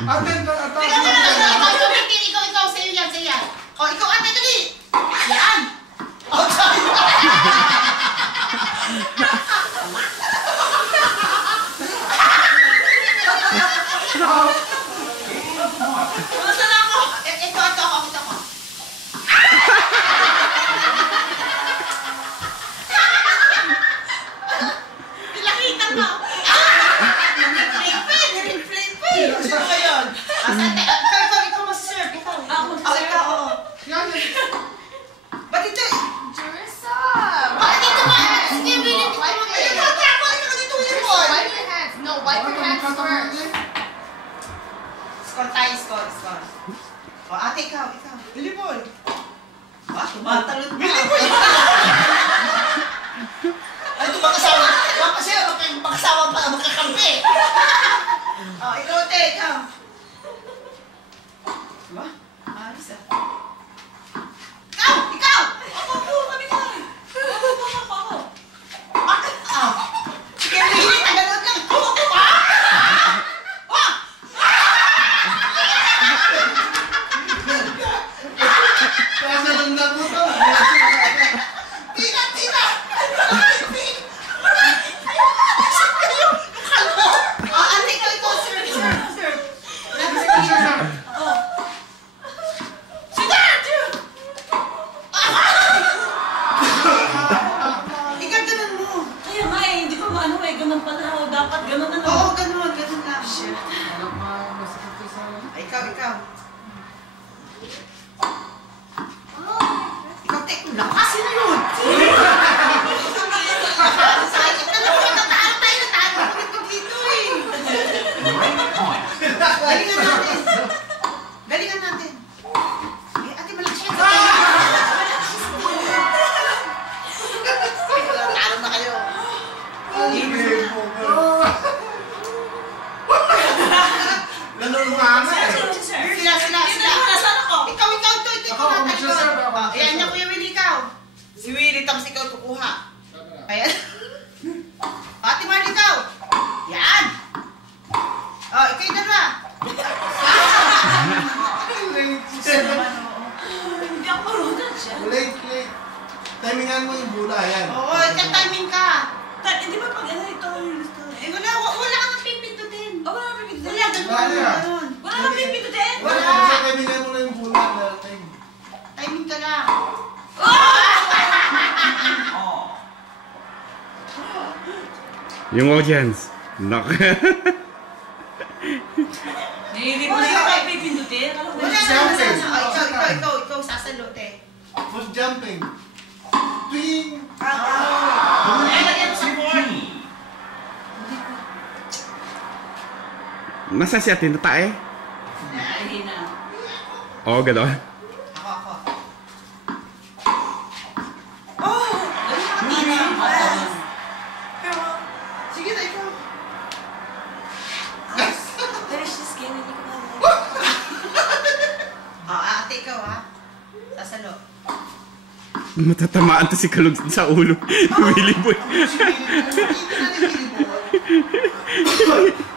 Ikaw, sa'yo yan. O, ikaw, ate, dali! Yan! Outside! Basta na ako! Ito ako. Pinakita mo! Flip! Sino ba yun? Ikaw mas-serve. Ikaw. Ba't ito? Jerissa! Bakit ito ba? Sige, Willie. Wipe your hands. No, wipe your hands first. Score. O, ate, ikaw. Willie boy. Tumatalon pa. Willie boy! Ano ito magkasawa? Kasi magkasawa pa magkakampi. O, ikaw, ate, ikaw. Diba? Alis ah. Ikaw! Ako, kami ka. Ako. Bakit? Sige, Willie, tagalog lang. Tina! Ate, ikaw, sir. Ikaw, ganun mo. Kaya nga hindi ko maano ganun pala. Dapat ganun na lang. Oo, ganun lang. Shit. Ikaw. Ikaw, tek, lakas na yun. Natalo dito eh. Galingan natin. Ate, malakas yan. Talo na kayo. Nanulungan eh. Sila. Nasaan ako? Ikaw, ito. Ayan niya, Kuya Willie, ikaw. Si Willie, tapos ikaw tukuha. Ayan. Ate Marl, ikaw. Yan. Ikaw yung dalawa. Hindi ako marunong siya. Late. Timingan mo yung bula, yan. Oo, timing ka. Hindi ba pag ito yung listo? Wala kang pipindutin. Wala kang pipindutin. Ganun. Wala kang pipindutin. Wala. Timingan mo na yung bula. Timing ka lang. Yung audience. Nak. Nahihirip mo na yung kayo pipindutin. Ikaw, sasalote. First jumping. Twing. Nasa si Ate Nata eh? Hindi na. Oo, gano'n. Ako. Sige na, ikaw. Pero she's skinny, hindi ko na. Ate, ikaw ha. Sasalo. Matatamaan to si Kalog sa ulo. Willie boy. Hindi na nagiging buwan.